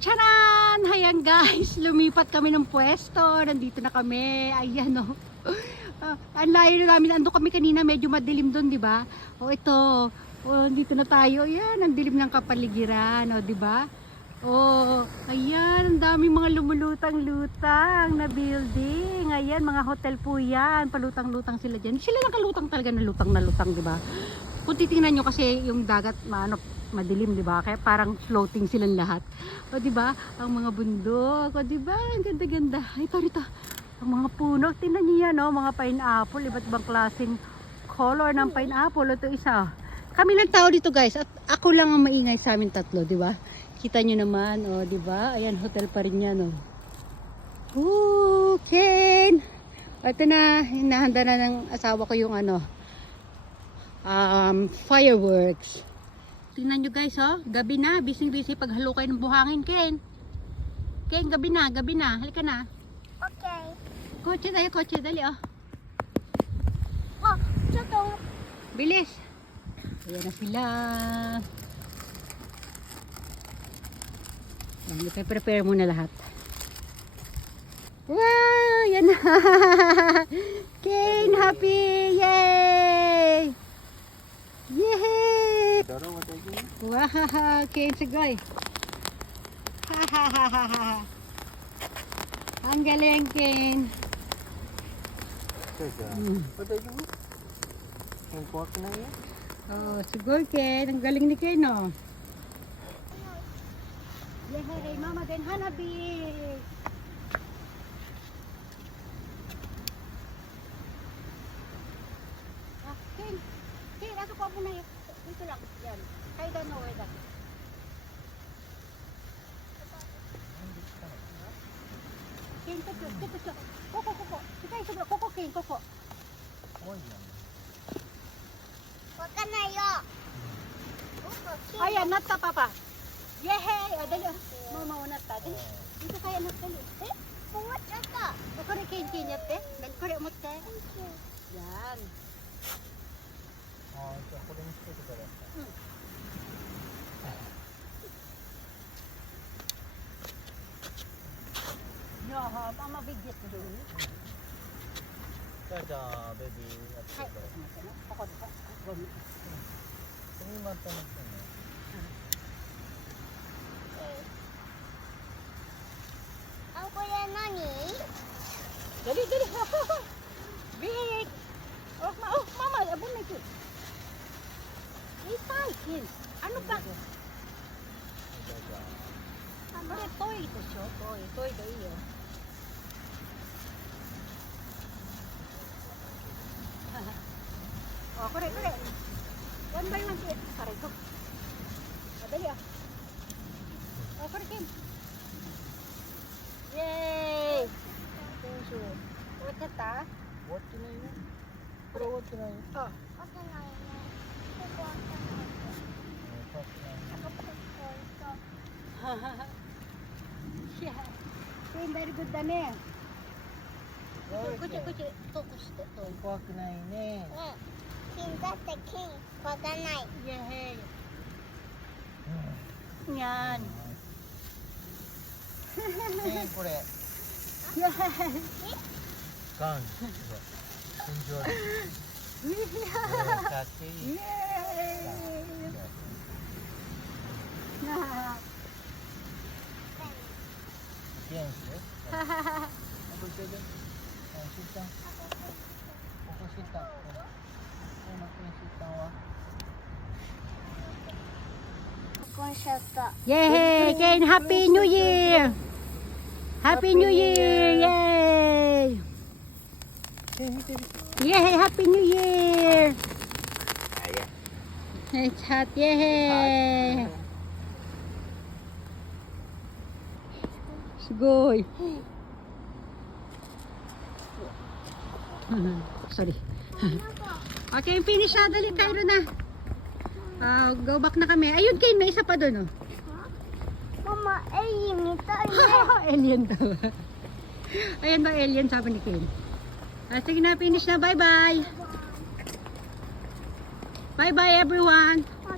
Charan! Ayan guys, lumipat kami ng pwesto. Nandito na kami. Ayan o. Ang layo na namin. Ando kami kanina, medyo madilim doon, di ba? O ito. O, dito na tayo. Ayan, ang dilim ng kapaligiran. O, di ba? O, ayan, ang daming mga lumulutang-lutang na building. Ayan, mga hotel po yan. Palutang-lutang sila dyan. Sila lang kalutang talaga na lutang, di ba? Kung titingnan nyo kasi yung dagat, madilim, di ba? Kaya parang floating silang lahat. O, di ba? Ang mga bundok, o, di ba? Ang ganda-ganda. Ito, rito. Ang mga puno, tingnan niyo yan, oh, mga pineapple, iba't ibang klaseng color ng pineapple. Ito isa. Kami lang tao dito, guys, at ako lang ang maingay sa amin tatlo, di ba? Kita niyo naman, oh, di ba? Ayan, hotel pa rin yan, oh. Okay. Ito na, hinahanda na ng asawa ko yung ano, fireworks. Tingnan nyo guys, oh, gabi na, busy-busy paghalukay ng buhangin. Ken, gabi na, halika na. Okay. Kotse, dali, oh. Oh, ito. Bilis. Ayan na sila. Ayan, prepare muna lahat. Wow, yan na. Ken, happy, yay! Yay! Wow, Ken, sagoy. Ang galing, Ken. Oh, siguro, Ken. Ang galing ni Ken, oh. Yay, mama din hanabi. Ken, aso ko muna yun. Dito lang, yan. Kaya doon na, wala. Ken, koko. Koko, Ken, koko. Huwag ka na yun. Ayan, nata, papa. Yehey! O, dali. Mama, nata. Dali. Dito kaya nata, dali. Pumat ito. Kore, Ken, yatte. Dali, kore, umot ka. Yan. No, mama, bigit dun. Tada, baby. Ay, koko, koko. Ang kuya nani? Dali. Big. Oh, mama, abon na ito. Isay, Ken. Ano ba? Kore, toy ito siya. Toy daw iyo. Oh, kore. One by one, Ken. Paray ko. Dali, ah. Oh, kore, Ken. Yay! Thank you. What ka ta? What can I do? Pero what can I do? Oh. Huwag ka na yun. Huwag ka na yun. Nakapagpulto. Yeah. Ken, very good na ne. Kuchi. What can I do? King, that's the king. Huwag ka na yun. Yay! Yan. Hey, kore. Yay! Gun. Enjoy. Catchy. Yay! Ah. Yes, yes. Ako siya. Sita. Ako sita. Kung siya to. Yay! Ken, Happy New Year! Happy New Year! Yay! Yay! Happy New Year! It's hot! Yay! Sugoy! Sorry. Okay, finish na. Dali tayo na. Go back na kami. Ayun, Ken, may isa pa doon, oh. Mama, alien ito. Alien daw. Ayan daw, alien, sabi ni Ken. Sige na, finish na. Bye-bye. Bye-bye, everyone. Ito,